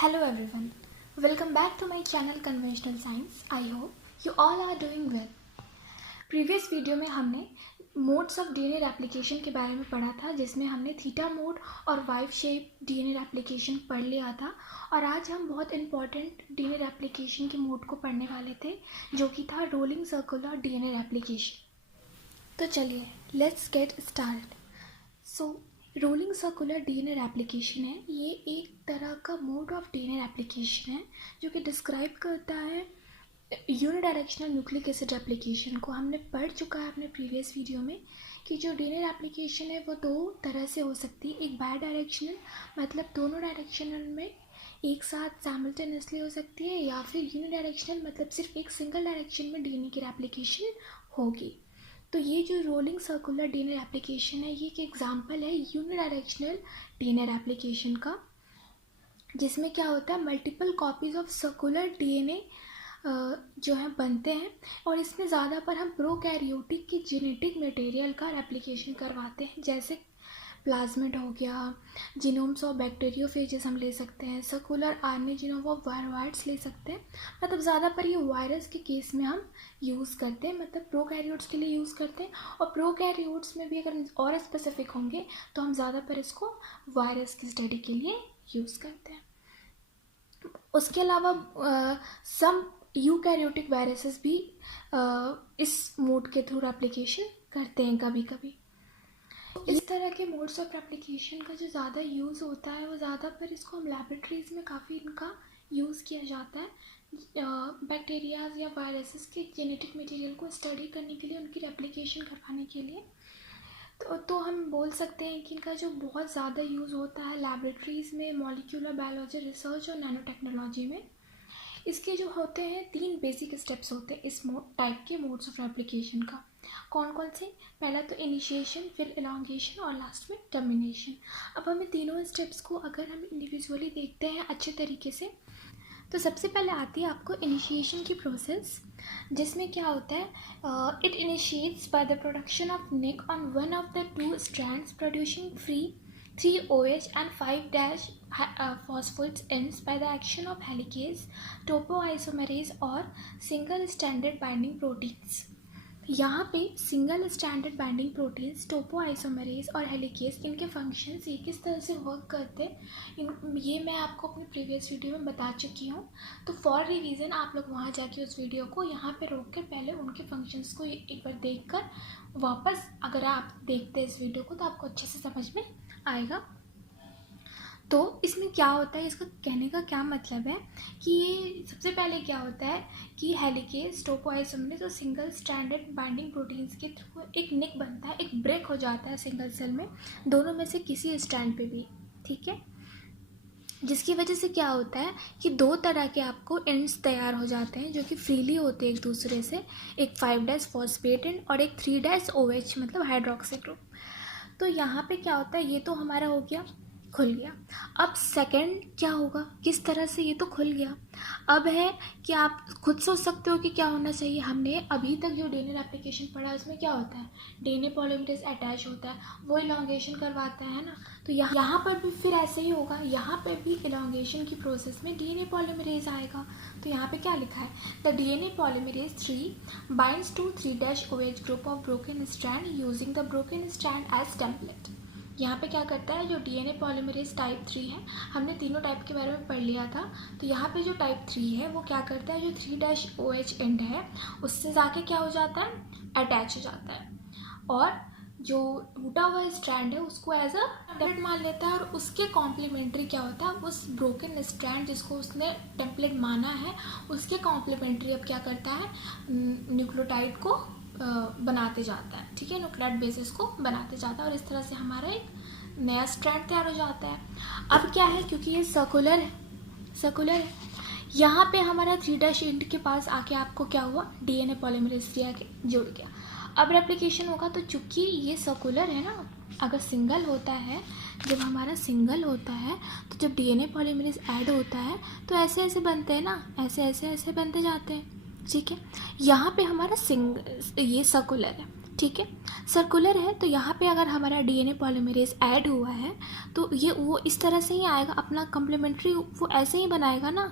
Hello everyone, welcome back to my channel Conventional Science. I hope you all are doing well. Previous video में हमने modes of DNA replication के बारे में पढ़ा था, जिसमें हमने थीटा मोड और वाइव शेप डीएनए रेप्लिकेशन पढ़ लिया था। और आज हम बहुत इंपॉर्टेंट डीएनए रेप्लिकेशन के मोड को पढ़ने वाले थे, जो कि था रोलिंग सर्कुलर डीएनए रेप्लिकेशन। तो चलिए let's get start. So rolling circular DNA replication है, ये एक तरह का मोड ऑफ डीएनए रेप्लिकेशन है जो कि डिस्क्राइब करता है यूनिडायरेक्शनल न्यूक्लिक एसिड रेप्लिकेशन को। हमने पढ़ चुका है अपने प्रीवियस वीडियो में कि जो डीएनए रेप्लिकेशन है वो दो तरह से हो सकती है। एक बाय डायरेक्शनल, मतलब दोनों डायरेक्शनल में एक साथ साइमल्टेनियसली हो सकती है, या फिर यूनिडायरेक्शनल, मतलब सिर्फ एक सिंगल डायरेक्शन में डीएनए की रेप्लिकेशन होगी। तो ये जो रोलिंग सर्कुलर डीएनए रेप्लिकेशन है, ये एक एग्जांपल है यूनिडायरेक्शनल डीएनए रेप्लिकेशन का, जिसमें क्या होता है multiple copies of circular DNA जो है बनते हैं, और इसमें ज़्यादा पर हम प्रोकैरियोटिक की जेनेटिक मटेरियल का रेप्लिकेशन करवाते हैं, जैसे प्लाज्मिड हो गया, जीनोम्स ऑफ बैक्टीरियोफेजेस हम ले सकते हैं, सर्कुलर आरएनए जीनोम ऑफ वायरवाइट्स ले सकते हैं। मतलब ज़्यादा पर ये वायरस के केस में हम यूज़ करते हैं, मतलब प्रोकैरियोट्स के लिए यूज़ करते हैं। और प्रोकैरियोट्स में भी अगर और स्पेसिफिक होंगे तो हम ज़्यादा पर इसको वायरस की स्टडी के लिए यूज़ करते हैं। उसके अलावा सम यूकैरियोटिक वायरसेस भी इस मोड के थ्रू रेप्लिकेशन करते हैं कभी कभी। इस तरह के मोड्स ऑफ रेप्लिकेशन का जो ज़्यादा यूज़ होता है वो ज़्यादा पर इसको हम लैबोरेटरीज़ में काफ़ी इनका यूज़ किया जाता है, बैक्टीरियाज या वायरसेस के जेनेटिक मटेरियल को स्टडी करने के लिए, उनकी रेप्लिकेशन करवाने के लिए। तो हम बोल सकते हैं कि इनका जो बहुत ज़्यादा यूज़ होता है लैबोरेटरीज़ में, मॉलिक्यूलर बायोलॉजी रिसर्च और नैनो टेक्नोलॉजी में। इसके जो होते हैं 3 बेसिक स्टेप्स होते हैं इस टाइप के मोड्स ऑफ रेप्लिकेशन का। कौन कौन से? पहला तो इनिशिएशन, फिर एलोंगेशन और लास्ट में टर्मिनेशन। अब हमें तीनों स्टेप्स को अगर हम इंडिविजुअली देखते हैं अच्छे तरीके से, तो सबसे पहले आती है आपको इनिशिएशन की प्रोसेस, जिसमें क्या होता है it initiates by the production of nick on one of the 2 strands producing 3 OH and 5' phosphates ends by the action of helicase, topoisomerase और single stranded binding proteins। यहाँ पे single standard binding proteins, topoisomerase और helicase, इनके functions ये किस तरह से work करते हैं ये मैं आपको अपने प्रीवियस वीडियो में बता चुकी हूँ। तो फॉर रिवीजन आप लोग वहाँ जाके उस वीडियो को यहाँ पे रोक कर पहले उनके फंक्शंस को एक बार देखकर वापस अगर आप देखते हैं इस वीडियो को तो आपको अच्छे से समझ में आएगा। तो इसमें क्या होता है, इसका कहने का क्या मतलब है कि ये सबसे पहले क्या होता है कि हेलिकेज, टोपोआइसोमरेज और सिंगल स्ट्रैंडेड बाइंडिंग प्रोटीन्स के थ्रू एक निक बनता है, एक ब्रेक हो जाता है सिंगल सेल में, दोनों में से किसी स्ट्रैंड पे भी, ठीक है। जिसकी वजह से क्या होता है कि 2 तरह के आपको एंड्स तैयार हो जाते हैं जो कि फ्रीली होते हैं एक दूसरे से, एक 5' फॉस्फेट एंड और एक 3' OH मतलब हाइड्रोक्सी ग्रुप। तो यहाँ पे क्या होता है, ये तो हमारा हो गया, खुल गया। अब सेकंड क्या होगा, किस तरह से ये तो खुल गया। अब है कि आप खुद सोच सकते हो कि क्या होना चाहिए। हमने अभी तक जो डीएनए रेप्लिकेशन पढ़ा है उसमें क्या होता है, डीएनए पॉलीमरेज अटैच होता है, वो इलॉन्गेशन करवाता है ना। तो यहाँ पर भी फिर ऐसे ही होगा, यहाँ पर भी इलॉन्गेशन की प्रोसेस में डीएनए पॉलीमरेज आएगा। तो यहाँ पे क्या लिखा है, the DNA polymerase 3 binds to 3' OH group of broken strand using the broken strand as template. यहाँ पे क्या करता है, जो डीएनए पॉलीमरेज टाइप 3 है, हमने तीनों टाइप के बारे में पढ़ लिया था। तो यहाँ पे जो टाइप 3 है वो क्या करता है, जो 3' OH एंड है उससे जाके क्या हो जाता है, अटैच हो जाता है, और जो टूटा हुआ स्ट्रैंड है उसको एज अ टेम्पलेट मान लेता है, और उसके कॉम्प्लीमेंट्री क्या होता है, उस ब्रोकन स्ट्रैंड जिसको उसने टेम्पलेट माना है उसके कॉम्प्लीमेंट्री अब क्या करता है, न्यूक्लियोटाइड को बनाते जाता है, ठीक है, न्यूक्लियोटाइड बेसिस को बनाते जाता है, और इस तरह से हमारा एक नया स्ट्रैंड तैयार हो जाता है। अब क्या है, क्योंकि ये सर्कुलर है, यहाँ पे हमारा 3' एंड के पास आके आपको क्या हुआ, डीएनए पॉलीमरेज 3 आके जुड़ गया। अब रेप्लिकेशन होगा, तो चूंकि ये सर्कुलर है ना, अगर सिंगल होता है, जब हमारा सिंगल होता है तो जब डीएनए पॉलीमरेज ऐड होता है तो ऐसे ऐसे बनते हैं ना, ऐसे बनते जाते हैं, ठीक है। यहाँ पे हमारा ये सर्कुलर है, ठीक है, सर्कुलर है तो यहाँ पे अगर हमारा डीएनए पॉलीमरेज ऐड हुआ है तो ये वो इस तरह से ही आएगा, अपना कम्प्लीमेंट्री वो ऐसे ही बनाएगा ना,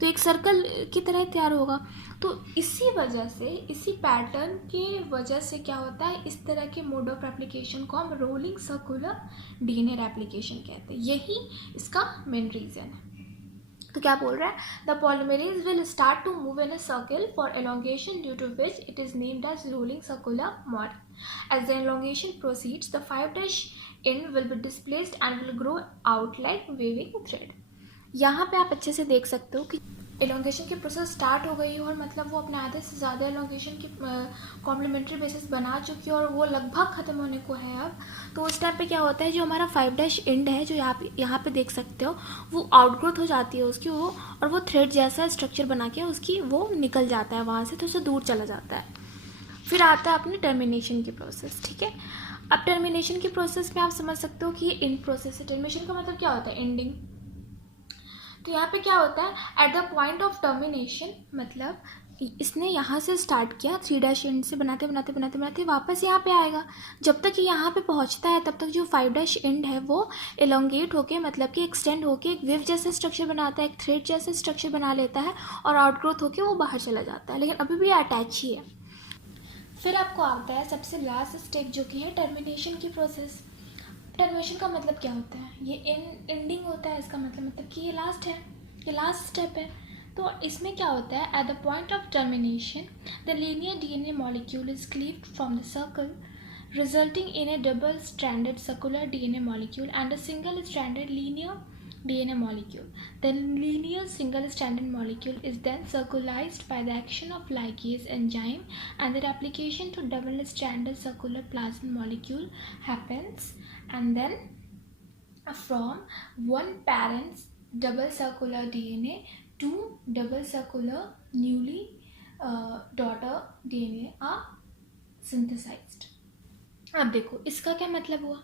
तो एक सर्कल की तरह तैयार होगा। तो इसी वजह से, इसी पैटर्न के वजह से क्या होता है, इस तरह के मोड ऑफ रेप्लिकेशन को हम रोलिंग सर्कुलर डीएनए रेप्लिकेशन कहते हैं। यही इसका मेन रीज़न है। तो क्या बोल रहा है, the polymerase will start to move in a circle for elongation due to which it is named as rolling circular mode. As the elongation proceeds the 5' end will be displaced and will grow out like waving thread। यहाँ पे आप अच्छे से देख सकते हो कि elongation की प्रोसेस स्टार्ट हो गई है और मतलब वो अपने आधे से ज़्यादा एलोंगेशन की कॉम्प्लीमेंट्री बेसिस बना चुकी है और वो लगभग ख़त्म होने को है अब। तो उस टाइम पे क्या होता है, जो हमारा 5' एंड है जो यहाँ पे देख सकते हो, वो आउटग्रोथ हो जाती है उसकी, वो और वो थ्रेड जैसा स्ट्रक्चर बना के उसकी वो निकल जाता है वहाँ से, तो उससे दूर चला जाता है। फिर आता है अपनी टर्मिनेशन की प्रोसेस। ठीक है, अब टर्मिनेशन की प्रोसेस में आप समझ सकते हो कि ये एंड प्रोसेस है। टर्मिनेशन का मतलब क्या होता है, एंडिंग। तो यहाँ पे क्या होता है, at the point of termination, मतलब इसने यहाँ से स्टार्ट किया 3' एंड से बनाते बनाते बनाते बनाते वापस यहाँ पे आएगा। जब तक ये यहाँ पे पहुँचता है तब तक जो 5' एंड है वो एलोंगेट होके, मतलब कि एक्सटेंड होके एक वेव जैसा स्ट्रक्चर बनाता है, एक थ्रेड जैसा स्ट्रक्चर बना लेता है और आउटग्रोथ होके वो बाहर चला जाता है, लेकिन अभी भी अटैच ही है। फिर आपको आता है सबसे लास्ट स्टेप जो कि है टर्मिनेशन की प्रोसेस। टर्मिनेशन का मतलब क्या होता है, ये एंडिंग होता है, इसका मतलब कि ये लास्ट है, ये लास्ट स्टेप है। तो इसमें क्या होता है, at the point of termination the linear DNA molecule is cleaved from the circle resulting in A double stranded circular DNA molecule and a single stranded linear DNA molecule. The linear single-stranded molecule is then circularized by the action of ligase enzyme, and the replication to double-stranded circular plasmid molecule happens, and then from one parent's double circular DNA to double circular newly daughter DNA are synthesized। अब देखो इसका क्या मतलब हुआ,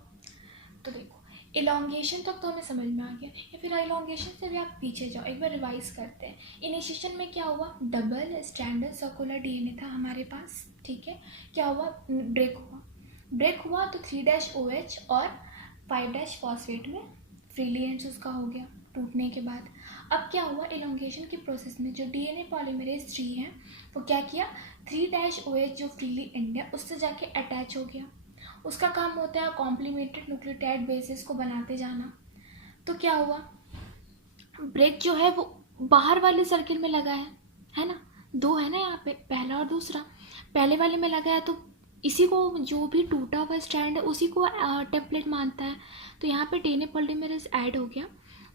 तो देखो elongation तक तो हमें समझ में आ गया, या फिर इलोंगेशन से भी आप पीछे जाओ, एक बार रिवाइज करते हैं। इनिशिएशन में क्या हुआ, डबल स्ट्रैंडेड सर्कुलर डीएनए था हमारे पास। ठीक है, क्या हुआ, ब्रेक हुआ तो 3' OH और 5' फॉस्फेट में फ्रीली एंड्स उसका हो गया टूटने के बाद। अब क्या हुआ, इलोंगेशन की प्रोसेस में जो डीएनए पॉलीमरेज 3 है वो क्या किया, 3' OH जो फ्रीली एंड है उससे जाके अटैच हो गया। उसका काम होता है कॉम्प्लीमेंटेड न्यूक्लियोटाइड बेसिस को बनाते जाना। तो क्या हुआ, ब्रेक जो है वो बाहर वाले सर्किल में लगा है ना, 2 है ना यहाँ पे, पहला और दूसरा। पहले वाले में लगा है तो इसी को, जो भी टूटा हुआ स्ट्रैंड है उसी को टेम्पलेट मानता है। तो यहाँ पे डीएनए पॉलीमरेज ऐड हो गया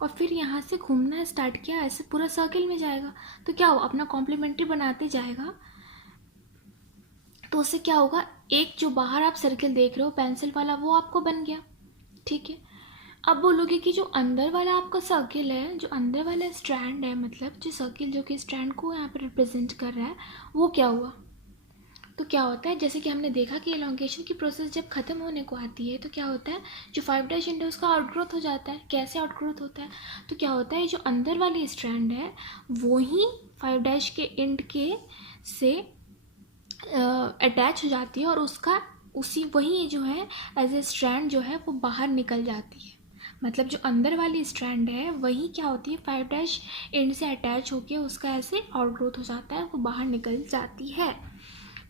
और फिर यहाँ से घूमना स्टार्ट किया, ऐसे पूरा सर्किल में जाएगा। तो क्या हुआ, अपना कॉम्प्लीमेंट्री बनाते जाएगा। तो उससे क्या होगा, एक जो बाहर आप सर्किल देख रहे हो पेंसिल वाला वो आपको बन गया। ठीक है, अब बोलोगे कि जो अंदर वाला आपका सर्किल है, जो अंदर वाला स्ट्रैंड है, मतलब जो सर्किल जो कि स्ट्रैंड को यहाँ पे रिप्रेजेंट कर रहा है, वो क्या हुआ। तो क्या होता है, जैसे कि हमने देखा कि एलोंगेशन की प्रोसेस जब ख़त्म होने को आती है तो क्या होता है, जो 5' एंड है उसका आउटग्रोथ हो जाता है। कैसे आउटग्रोथ होता है, तो क्या होता है, जो अंदर वाली स्ट्रैंड है वो ही 5' के एंड के से अटैच हो जाती है और उसका वही जो है एज ए स्ट्रैंड जो है वो बाहर निकल जाती है। मतलब जो अंदर वाली स्ट्रैंड है वही क्या होती है, 5' एंड से अटैच होके उसका ऐसे आउटग्रोथ हो जाता है, वो बाहर निकल जाती है।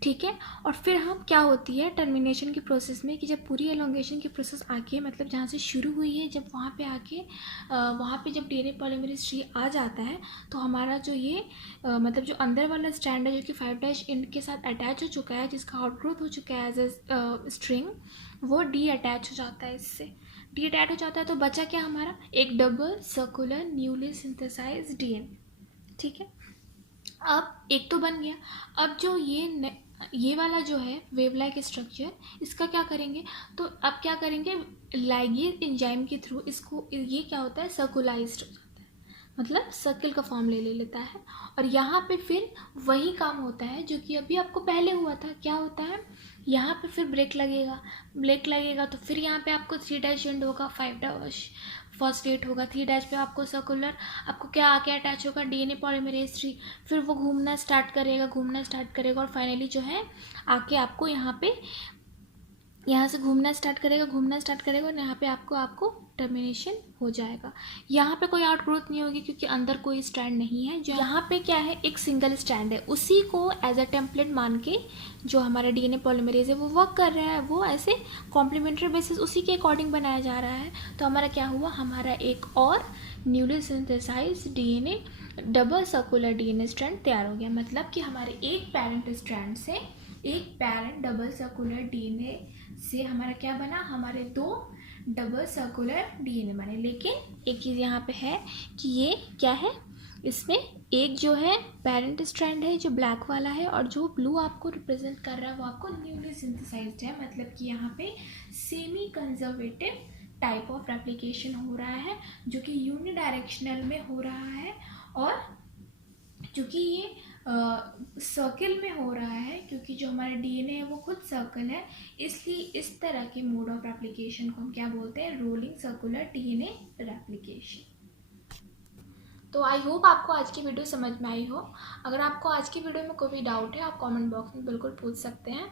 ठीक है, और फिर हम क्या होती है टर्मिनेशन की प्रोसेस में, कि जब पूरी एलोंगेशन की प्रोसेस आके, मतलब जहाँ से शुरू हुई है, जब वहाँ पे आके वहाँ पे जब डीएनए पॉलीमरेज 3 आ जाता है तो हमारा जो ये मतलब जो अंदर वाला स्ट्रैंड है जो कि 5' एंड के साथ अटैच हो चुका है, जिसका आउटग्रोथ हो चुका है एज ए स्ट्रिंग, वो डी अटैच हो जाता है। इससे डी अटैच हो जाता है तो बचा क्या हमारा, एक double circular newly synthesised DNA. ठीक है, अब एक तो बन गया। अब जो ये वाला जो है वेव लाइक स्ट्रक्चर, इसका क्या करेंगे, तो अब क्या करेंगे, लाइगेज एंजाइम के थ्रू इसको, ये क्या होता है, सर्कुलाइज्ड हो जाता है, मतलब सर्किल का फॉर्म ले लेता है। और यहाँ पे फिर वही काम होता है जो कि अभी आपको पहले हुआ था। क्या होता है, यहाँ पे फिर ब्रेक लगेगा तो फिर यहाँ पे आपको 3' एंड होगा, 5' फॉस्फेट होगा, 3' पे आपको सर्कुलर, आपको क्या आके अटैच होगा, डीएनए पॉलीमरेज 3, फिर वो घूमना स्टार्ट करेगा और फाइनली जो है आके आपको यहाँ पे यहाँ से घूमना स्टार्ट करेगा और यहाँ पे आपको टर्मिनेशन हो जाएगा। यहाँ पे कोई आउटग्रोथ नहीं होगी क्योंकि अंदर कोई स्ट्रैंड नहीं है। जो यहाँ पे क्या है, एक सिंगल स्ट्रैंड है, उसी को एज अ टेम्पलेट मान के जो हमारा डीएनए पॉलीमरेज है वो वर्क कर रहा है, वो ऐसे कॉम्प्लीमेंट्री बेसिस उसी के अकॉर्डिंग बनाया जा रहा है। तो हमारा क्या हुआ, हमारा एक और newly synthesise DNA double circular DNA strand तैयार हो गया। मतलब कि हमारे एक पेरेंट स्ट्रैंड से, एक पेरेंट डबल सर्कुलर डीएनए से हमारा क्या बना, हमारे 2 डबल सर्कुलर डीएनए बने। लेकिन एक चीज़ यहाँ पे है कि ये क्या है, इसमें एक जो है पेरेंट स्ट्रैंड है जो ब्लैक वाला है, और जो ब्लू आपको रिप्रेजेंट कर रहा है वो आपको न्यूली सिंथेसाइज्ड है। मतलब कि यहाँ पे semi conservative type of replication हो रहा है जो कि यूनिडायरेक्शनल में हो रहा है, और चूँकि ये सर्कल में हो रहा है, क्योंकि जो हमारा डीएनए है वो खुद सर्कल है, इसलिए इस तरह के मोड ऑफ रेप्लिकेशन को हम क्या बोलते हैं, रोलिंग सर्कुलर डीएनए रेप्लिकेशन। तो आई होप आपको आज की वीडियो समझ में आई हो। अगर आपको आज की वीडियो में कोई भी डाउट है आप कमेंट बॉक्स में बिल्कुल पूछ सकते हैं।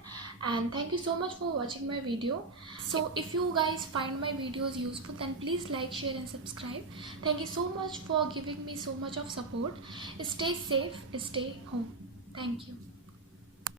And thank you so much for watching my video. So if you guys find my videos useful then please like, share and subscribe. Thank you so much for giving me so much of support. Stay safe, stay home. Thank you.